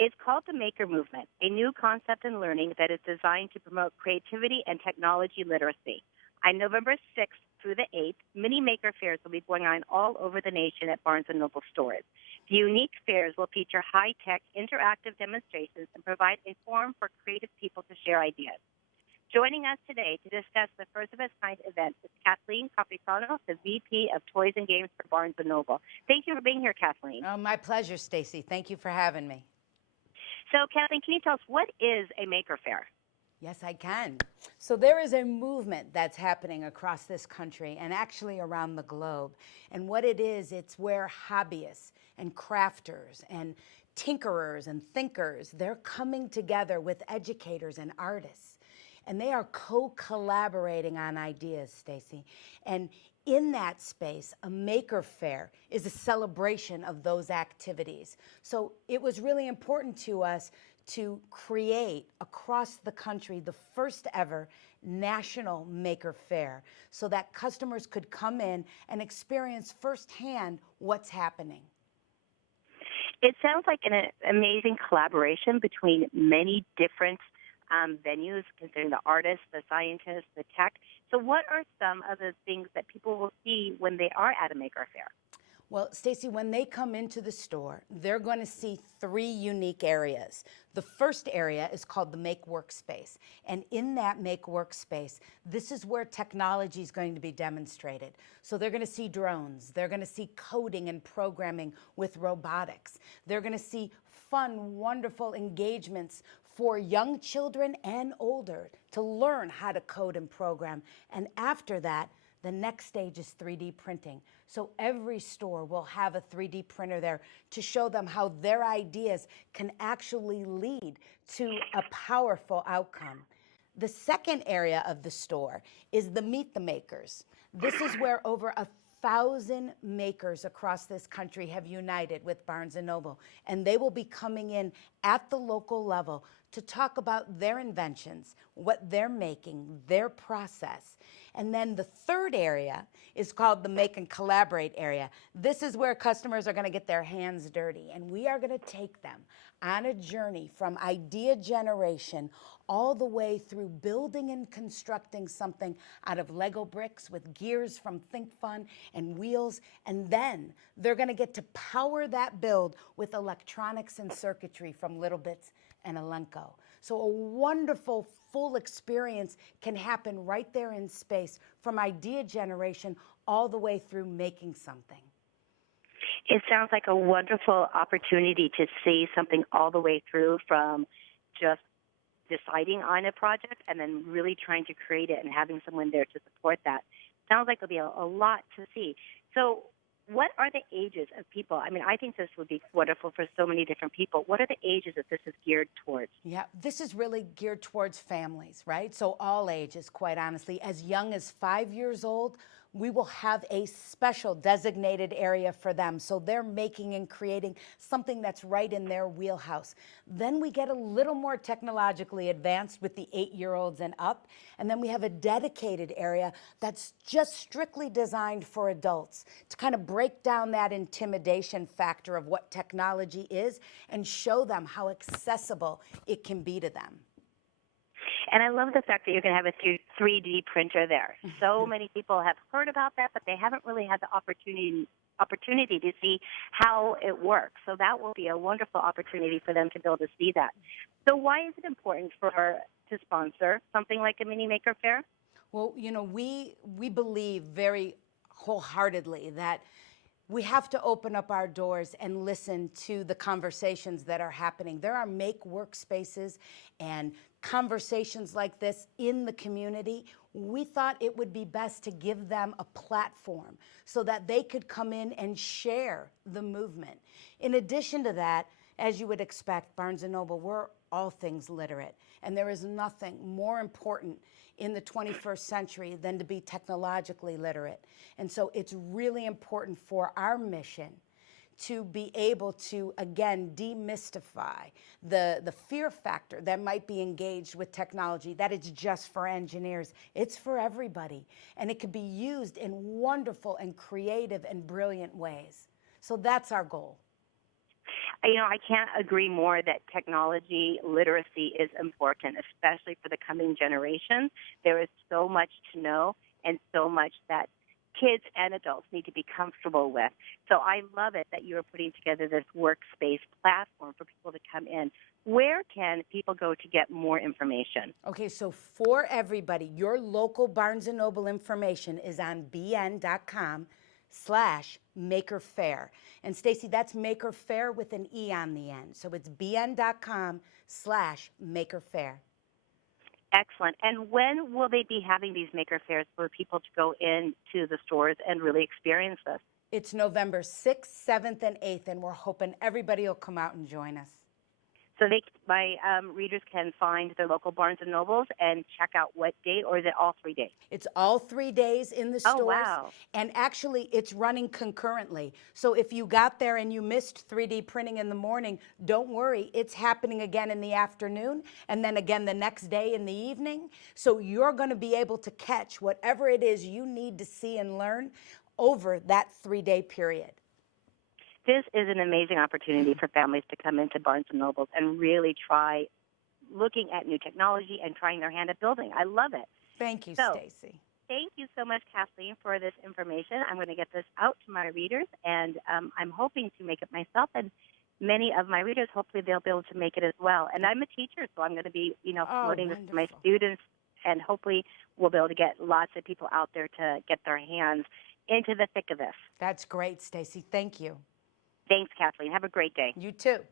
It's called the Maker Movement, a new concept in learning that is designed to promote creativity and technology literacy. On November 6th through the 8th, mini maker fairs will be going on all over the nation at Barnes & Noble stores. The unique fairs will feature high-tech, interactive demonstrations and provide a forum for creative people to share ideas. Joining us today to discuss the forst-of-its-kind event is Kathleen Campisano, the VP of Toys and Games for Barnes & Noble. Thank you for being here, Kathleen. Oh, my pleasure, Stacy. Thank you for having me. So, Kathleen, can you tell us what is a maker fair? Yes, I can. So there is a movement that's happening across this country and actually around the globe. And what it is, it's where hobbyists and crafters and tinkerers and thinkers, they're coming together with educators and artists. And they are co-collaborating on ideas, Stacy. And in that space, a maker fair is a celebration of those activities. So it was really important to us to create across the country the first ever national maker fair so that customers could come in and experience firsthand what's happening. It sounds like an amazing collaboration between many different venues, considering the artists, the scientists, the tech. So what are some of the things that people will see when they are at a maker fair? Well, Stacy, when they come into the store, they're going to see three unique areas. The first area is called the Make Workspace. And in that Make Workspace, this is where technology is going to be demonstrated. So they're going to see drones. They're going to see coding and programming with robotics. They're going to see fun, wonderful engagements for young children and older to learn how to code and program. And after that, the next stage is 3D printing. So every store will have a 3D printer there to show them how their ideas can actually lead to a powerful outcome. The second area of the store is the Meet the Makers. This is where over 1,000 makers across this country have united with Barnes & Noble, and they will be coming in at the local level to talk about their inventions, what they're making, their process. And then the third area is called the Make and Collaborate area. This is where customers are going to get their hands dirty, and we are going to take them on a journey from idea generation all the way through building and constructing something out of Lego bricks with gears from Think Fun and wheels, and then they're going to get to power that build with electronics and circuitry from Little Bits and Elenco. So a wonderful full experience can happen right there in space, from idea generation all the way through making something. It sounds like a wonderful opportunity to see something all the way through, from just deciding on a project and then really trying to create it and having someone there to support that. Sounds like there'll be a lot to see. So what are the ages of people? I mean, I think this would be wonderful for so many different people. What are the ages that this is geared towards? Yeah, this is really geared towards families, right? So all ages, quite honestly. As young as 5 years old, we will have a special designated area for them. So they're making and creating something that's right in their wheelhouse. Then we get a little more technologically advanced with the 8-year-olds and up. And then we have a dedicated area that's just strictly designed for adults to kind of break down that intimidation factor of what technology is and show them how accessible it can be to them. And I love the fact that you're going to have a 3D printer there. So many people have heard about that, but they haven't really had the opportunity to see how it works. So that will be a wonderful opportunity for them to be able to see that. So why is it important to sponsor something like a mini maker fair? Well, you know, we believe very wholeheartedly that we have to open up our doors and listen to the conversations that are happening. There are make workspaces and conversations like this in the community. We thought it would be best to give them a platform so that they could come in and share the movement. In addition to that, as you would expect, Barnes & Noble, we're all things literate. And there is nothing more important in the 21st century than to be technologically literate. And so it's really important for our mission to be able to, again, demystify the fear factor that might be engaged with technology, that it's just for engineers. It's for everybody. And it can be used in wonderful and creative and brilliant ways. So that's our goal. I can't agree more that technology literacy is important, especially for the coming generations. There is so much to know and so much that kids and adults need to be comfortable with. So I love it that you are putting together this workspace platform for people to come in. Where can people go to get more information? Okay, so for everybody, your local Barnes & Noble information is on bn.com/Maker Faire. And Stacy, that's Maker Faire with an E on the end. So it's bn.com/Maker Faire. Excellent. And when will they be having these maker fairs for people to go into the stores and really experience this? It's November 6th, 7th, and 8th, and we're hoping everybody will come out and join us. So my readers can find their local Barnes & Nobles and check out what date, or is it all 3 days? It's all 3 days in the stores. Oh, wow. And actually, it's running concurrently. So if you got there and you missed 3D printing in the morning, don't worry. It's happening again in the afternoon and then again the next day in the evening. So you're going to be able to catch whatever it is you need to see and learn over that 3-day period. This is an amazing opportunity for families to come into Barnes & Nobles and really try looking at new technology and trying their hand at building. I love it. Thank you, So, Stacy. Thank you so much, Kathleen, for this information. I'm going to get this out to my readers, and I'm hoping to make it myself. And many of my readers, hopefully, they'll be able to make it as well. And I'm a teacher, so I'm going to be, promoting this to my students, and hopefully we'll be able to get lots of people out there to get their hands into the thick of this. That's great, Stacy. Thank you. Thanks, Kathleen. Have a great day. You too.